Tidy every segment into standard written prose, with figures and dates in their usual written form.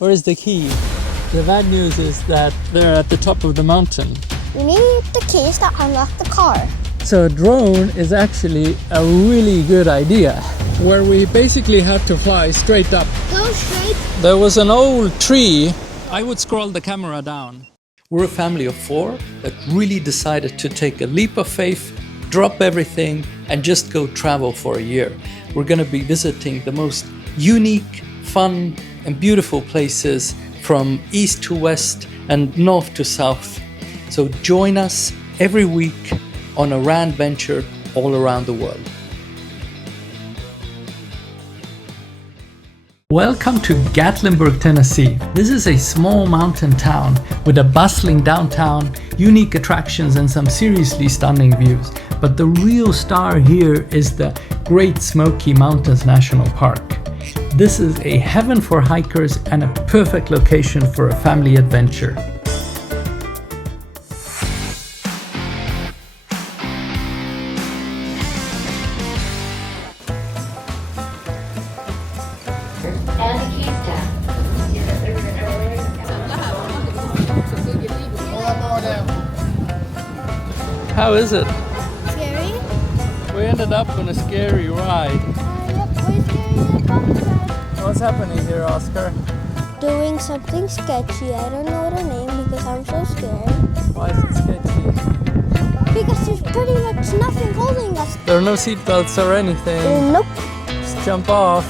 Where's the key? The bad news is that they're at the top of the mountain. We need the keys to unlock the car. So a drone is actually a really good idea, where we basically have to fly straight up. Go straight. There was an old tree. I would scroll the camera down. We're a family of 4 that really decided to take a leap of faith, drop everything, and just go travel for a year. We're going to be visiting the most unique, fun, and beautiful places from east to west and north to south. So join us every week on a rand venture all around the world. Welcome to Gatlinburg, Tennessee. This is a small mountain town with a bustling downtown, unique attractions and some seriously stunning views. But the real star here is the Great Smoky Mountains National Park. This is a heaven for hikers and a perfect location for a family adventure. Anakeesta. How is it? Scary? We ended up on a scary ride. What's happening here, Oscar? Doing something sketchy. I don't know the name because I'm so scared. Why is it sketchy? Because there's pretty much nothing holding us. There are no seatbelts or anything. Nope. Just jump off.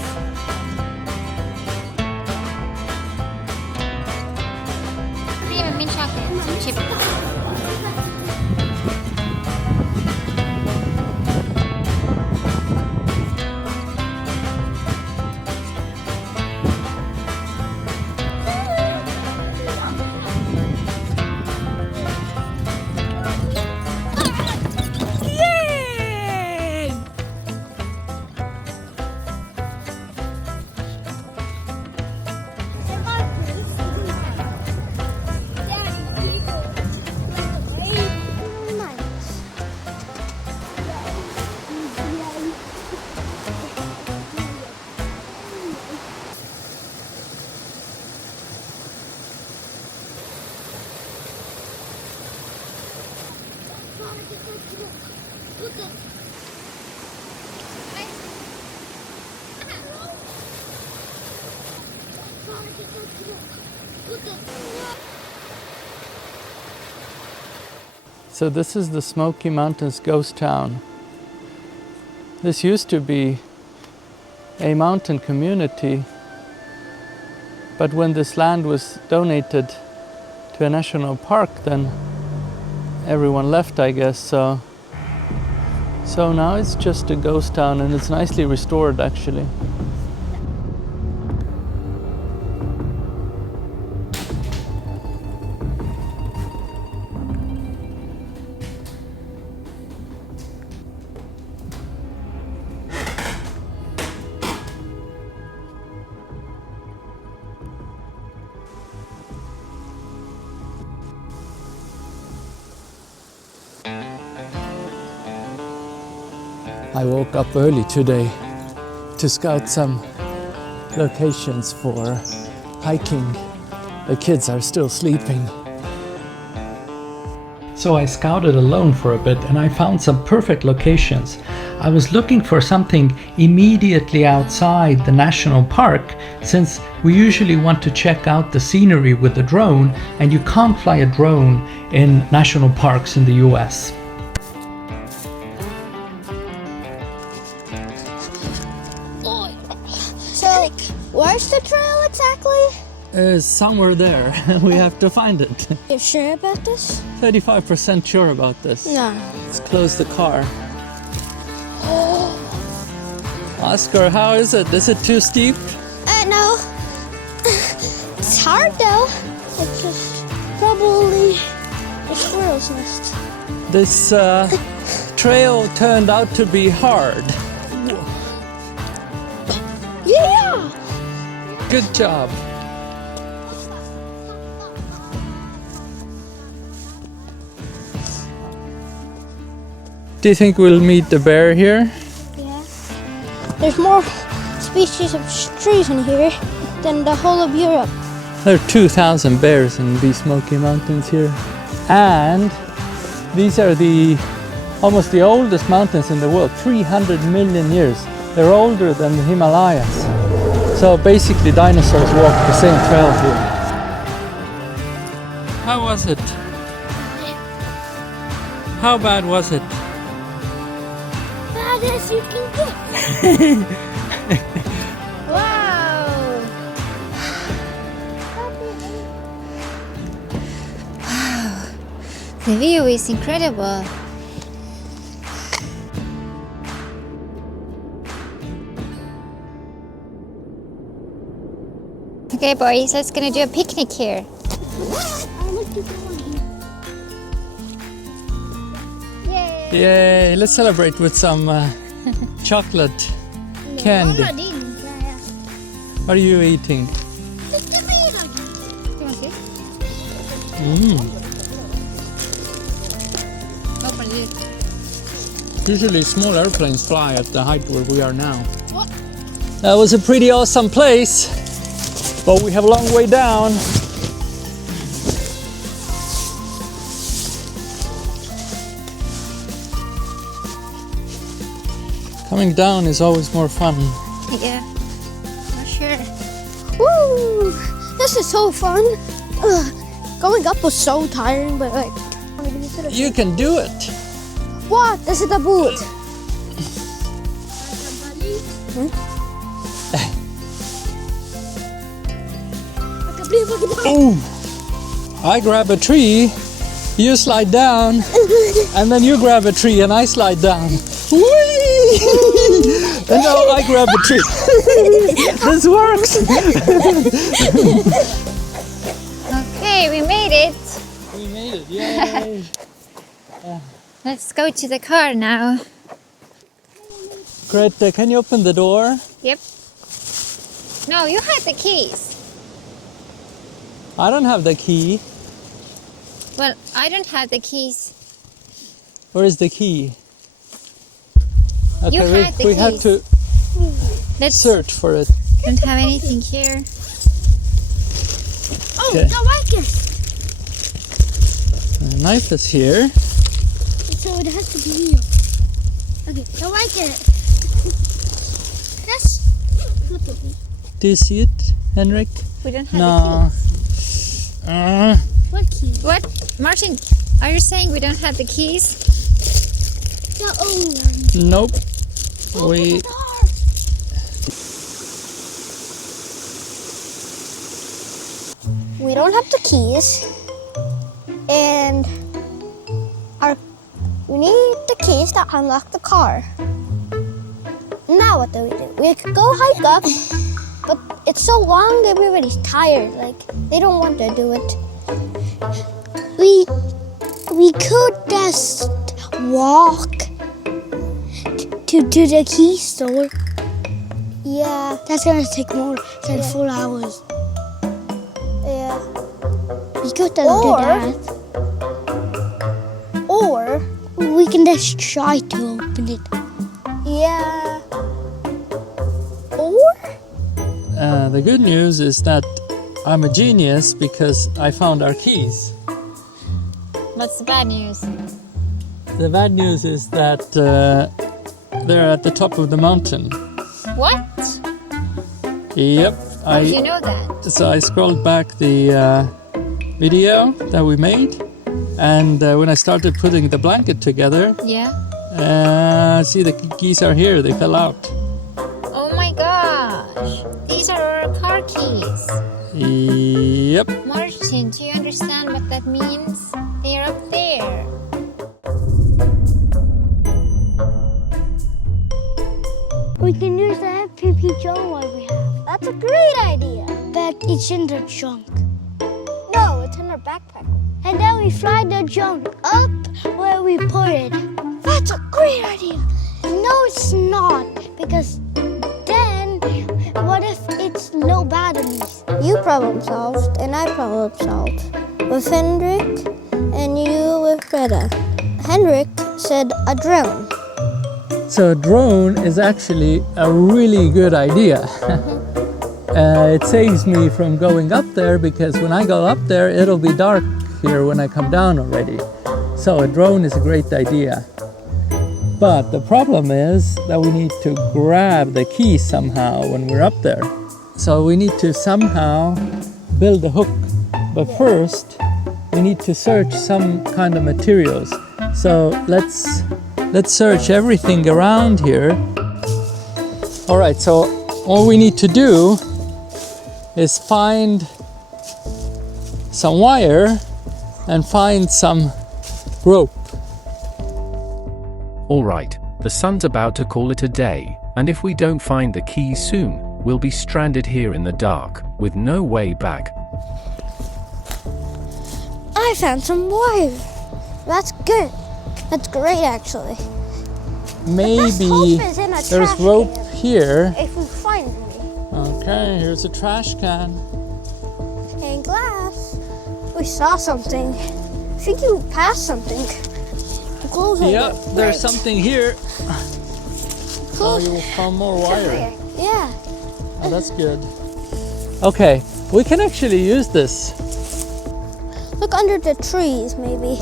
Cream and mint chocolate chip. So this is the Smoky Mountains ghost town. This used to be a mountain community, but when this land was donated to a national park, then everyone left, I guess. So now it's just a ghost town, and it's nicely restored actually. I woke up early today to scout some locations for hiking. The kids are still sleeping. So I scouted alone for a bit and I found some perfect locations. I was looking for something immediately outside the national park, since we usually want to check out the scenery with a drone, and you can't fly a drone in national parks in the US. So, where's the trail exactly? Somewhere there. We have to find it. You sure about this? 35% sure about this. No. Let's close the car. Oscar, how is it? Is it too steep? No. It's hard though. It's just probably a squirrel's nest. This trail turned out to be hard. Yeah! Good job. Do you think we'll meet the bear here? Yeah. There's more species of trees in here than the whole of Europe. There are 2,000 bears in the Smoky Mountains here. And these are almost the oldest mountains in the world, 300 million years. They're older than the Himalayas. So basically dinosaurs walked the same trail here. How was it? How bad was it? Bad as you can get. Wow! The view is incredible. Okay, boys, let's gonna do a picnic here. Yay! Yay, let's celebrate with some chocolate candy. What are you eating? Open it. Usually small airplanes fly at the height where we are now. What? That was a pretty awesome place, but we have a long way down. Coming down is always more fun. Yeah, for sure. Woo! This is so fun. Ugh. Going up was so tiring, but like... You can do it. What? This is the boot. Ooh! I grab a tree, you slide down, and then you grab a tree and I slide down. Whee! And now I grab a tree. This works! Okay, we made it. We made it, yay! Let's go to the car now. Greta, can you open the door? Yep. No, you had the keys. I don't have the key. Well, I don't have the keys. Where is the key? Okay, You had the we have keys. to Let's search for it. don't have anything here. Oh, Okay. the wagon. The knife is here. So it has to be here. Okay, the wagon. Yes. Look at me. Do you see it, Henrik? We don't have the No. keys. What key? What? Martin, are you saying we don't have the keys? The old one. Nope. Oh, We the door. We don't have the keys, and we need the keys to unlock the car. Now what do? We could go hike up, but it's so long that everybody's tired. Like they don't want to do it. We could just walk to the key store. Yeah, that's gonna take more than 4 hours. Yeah. We could do that. Or we can just try to open it. Yeah. Or? The good news is that I'm a genius because I found our keys. What's the bad news? The bad news is that they're at the top of the mountain. What? Yep. How do you know that? So I scrolled back the video that we made, and when I started putting the blanket together, Yeah. see the keys are here. They fell out. Oh my gosh. These are our car keys. Yep. Martin, do you understand what that means? They're up there. We can use the FPP while we have. That's a great idea. But it's in the trunk. No, it's in our backpack. And then we fly the junk up where we put it. That's a great idea. No, it's not. Because then, what if it's low batteries? You problem solved, and I problem solved. With Hendrik, and you with Greta. Hendrik said a drone. So a drone is actually a really good idea. It saves me from going up there because when I go up there, it'll be dark here when I come down already. So a drone is a great idea. But the problem is that we need to grab the key somehow when we're up there. So we need to somehow build a hook. But first, we need to search some kind of materials. So let's search everything around here. All right, so all we need to do is find some wire and find some rope. All right, the sun's about to call it a day, and if we don't find the key soon, we'll be stranded here in the dark, with no way back. I found some wire. That's good. That's great, actually. Maybe there's rope here. If we find any. Okay, here's a trash can. And glass. We saw something. I think you passed something. Close it. Yeah, there's something here. Oh, Close. you found more wire. Yeah. Oh, that's good. Okay, we can actually use this. Look under the trees, maybe.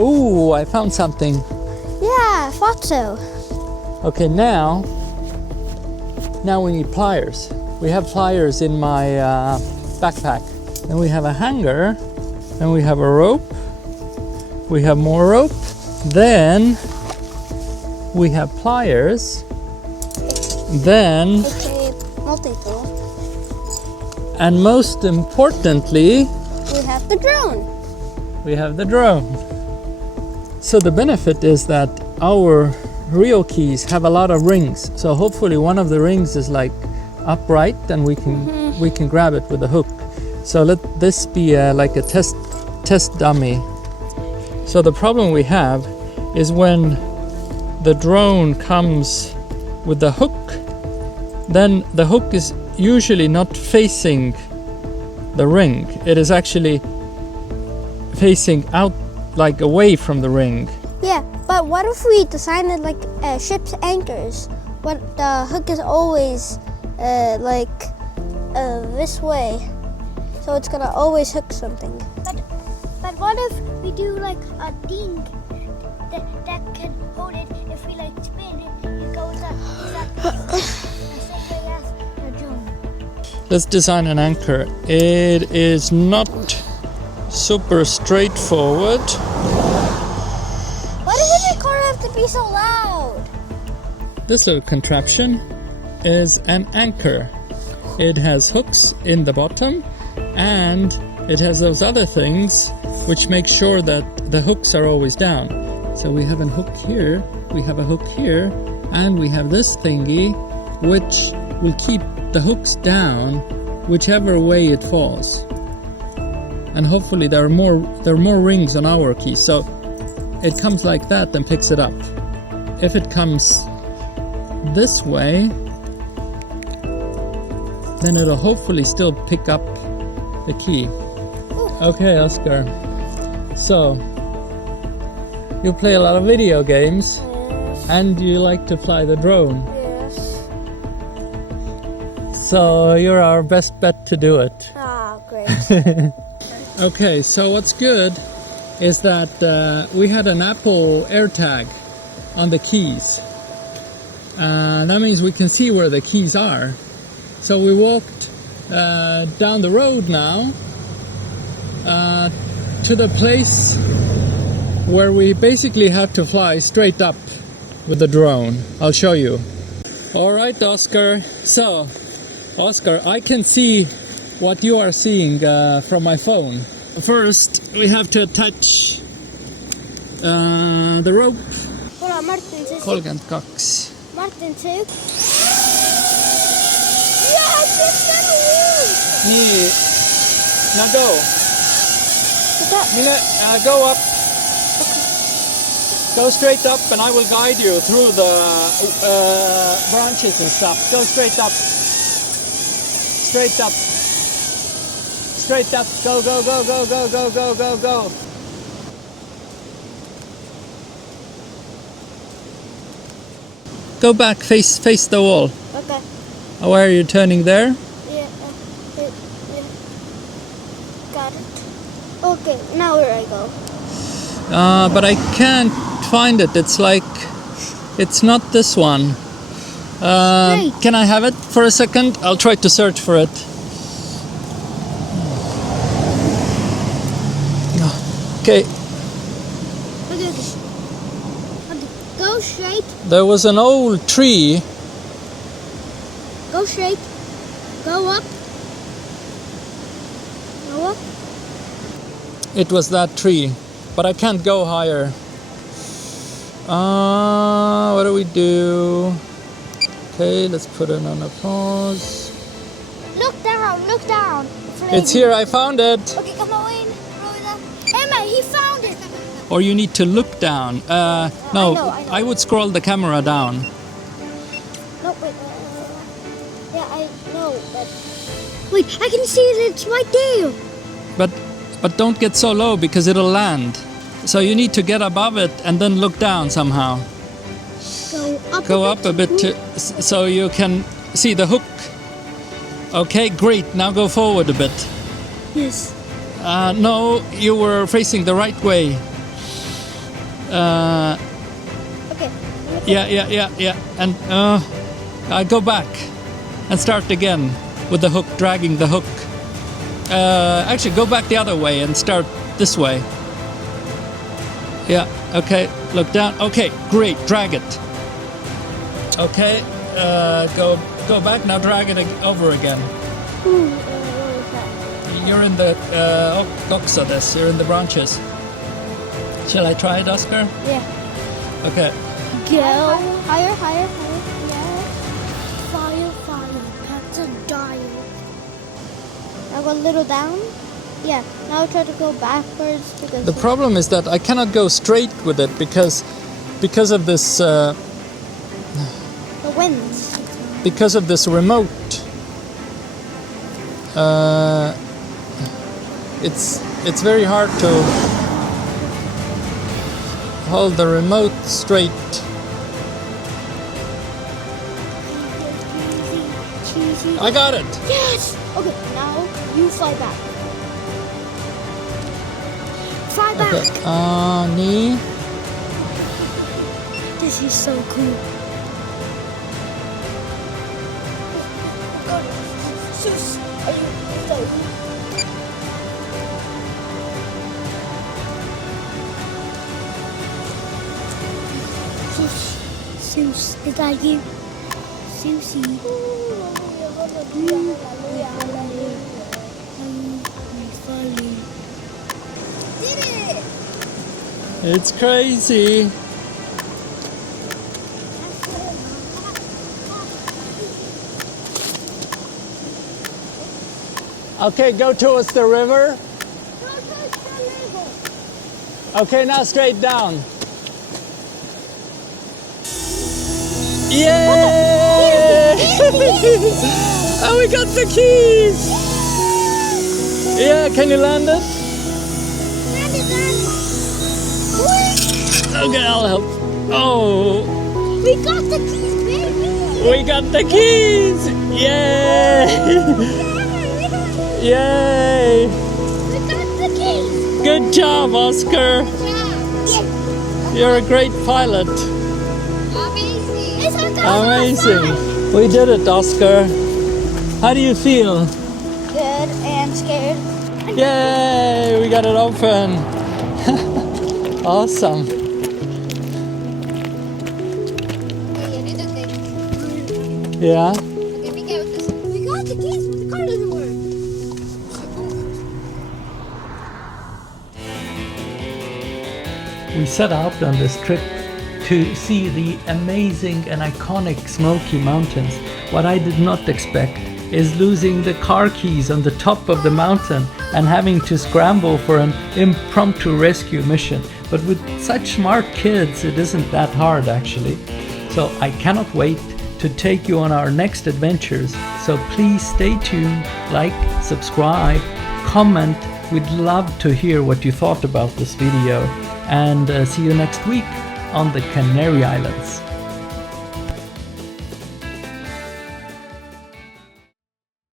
Ooh, I found something. Yeah, I thought so. Okay, now we need pliers. We have pliers in my backpack. Then we have a hanger. Then we have a rope. We have more rope. Then we have pliers. Then, Okay, multi-tool. and most importantly, We have the drone. we have the drone. So the benefit is that our real keys have a lot of rings. So hopefully one of the rings is like upright and we can grab it with a hook. So let this be like a test dummy. So the problem we have is when the drone comes with the hook, then the hook is usually not facing the ring. It is actually facing out, like away from the ring. Yeah, but what if we designed it like ship's anchors? What the hook is always this way, so it's gonna always hook something. But what if we do like a ding that can hold it? If we like spin it, it goes up. The same way as the drone. Let's design an anchor. It is not super straightforward. Why does the car have to be so loud? This little contraption is an anchor. It has hooks in the bottom and it has those other things which make sure that the hooks are always down. So we have a hook here, we have a hook here, and we have this thingy which will keep the hooks down whichever way it falls. And hopefully there are more rings on our key, so it comes like that and picks it up. If it comes this way, then it'll hopefully still pick up the key. Okay, Oscar. So, you play a lot of video games and you like to fly the drone. Yes. So, you're our best bet to do it. Ah, great. Okay, so what's good is that we had an Apple AirTag on the keys. That means we can see where the keys are. So we walked down the road now to the place where we basically have to fly straight up with the drone. I'll show you. All right, Oscar. So, Oscar, I can see what you are seeing from my phone. First, we have to attach the rope. Kolla, Martin ser Kolgan Cox. Martin ser upp. Yes, it's gonna work! Now go. Go up. Go straight up and I will guide you through the branches and stuff. Go straight up. Straight up. Straight up. Go, go, go, go, go, go, go, go, go. Go back, face the wall. Okay. Where are you turning there? Yeah. Got it. Okay, now where I go? But I can't find it. It's like, it's not this one. Straight. Can I have it for a second? I'll try to search for it. Okay, Okay. Go straight. there was an old tree. Go straight. Go up. Go up. It was that tree, but I can't go higher. What do we do? Okay, let's put it on a pause. Look down. Look down. It's here, I found it. Okay, come on in. Roll it up. Emma, he found it. Or you need to look down. No, I know. I would scroll the camera down. No, wait. Yeah, I know, but... Wait, I can see it. It's right there. But don't get so low because it'll land. So you need to get above it and then look down somehow. Go Go up a bit so you can see the hook. Okay, great. Now go forward a bit. Yes. No, you were facing the right way. Okay. Yeah. And go back and start again with the hook, dragging the hook. Actually, go back the other way and start this way. Yeah, okay, look down. Okay, great, drag it. Okay, go back, now drag it over again. Ooh, what is that? You're in the doxa this, you're in the branches. Shall I try it, Oscar? Yeah. Okay. Go. Higher. Yeah. Fire. That's a dial. Now go a little down. Yeah. Now try to go backwards because The problem is that I cannot go straight with it because of this the winds. because of this remote. It's very hard to hold the remote straight. Cheesy. I got it. Yes. Okay. Now you fly back. Fly back. Okay. Knee. This is so cool. Are you Sus, is that you? Susie. Did it! It's crazy. Okay, go towards the river. Okay, now straight down. Yay! Oh, we got the keys! Yeah, can you land it? Okay, I'll help. Oh, We got the keys, baby! we got the keys! Yay! Yay! We got the keys! Good job, Oscar. Yeah. You're a great pilot. Amazing. It's our cousin. Amazing. We did it, Oscar. How do you feel? Good and scared. Yay! We got it open. Awesome. Okay, you need to think. Yeah. Okay, be careful. We got the keys, but the car doesn't work. We set out on this trip to see the amazing and iconic Smoky Mountains. What I did not expect is losing the car keys on the top of the mountain and having to scramble for an impromptu rescue mission. But with such smart kids, it isn't that hard actually. So I cannot wait to take you on our next adventures. So please stay tuned, like, subscribe, comment. We'd love to hear what you thought about this video. And see you next week on the Canary Islands.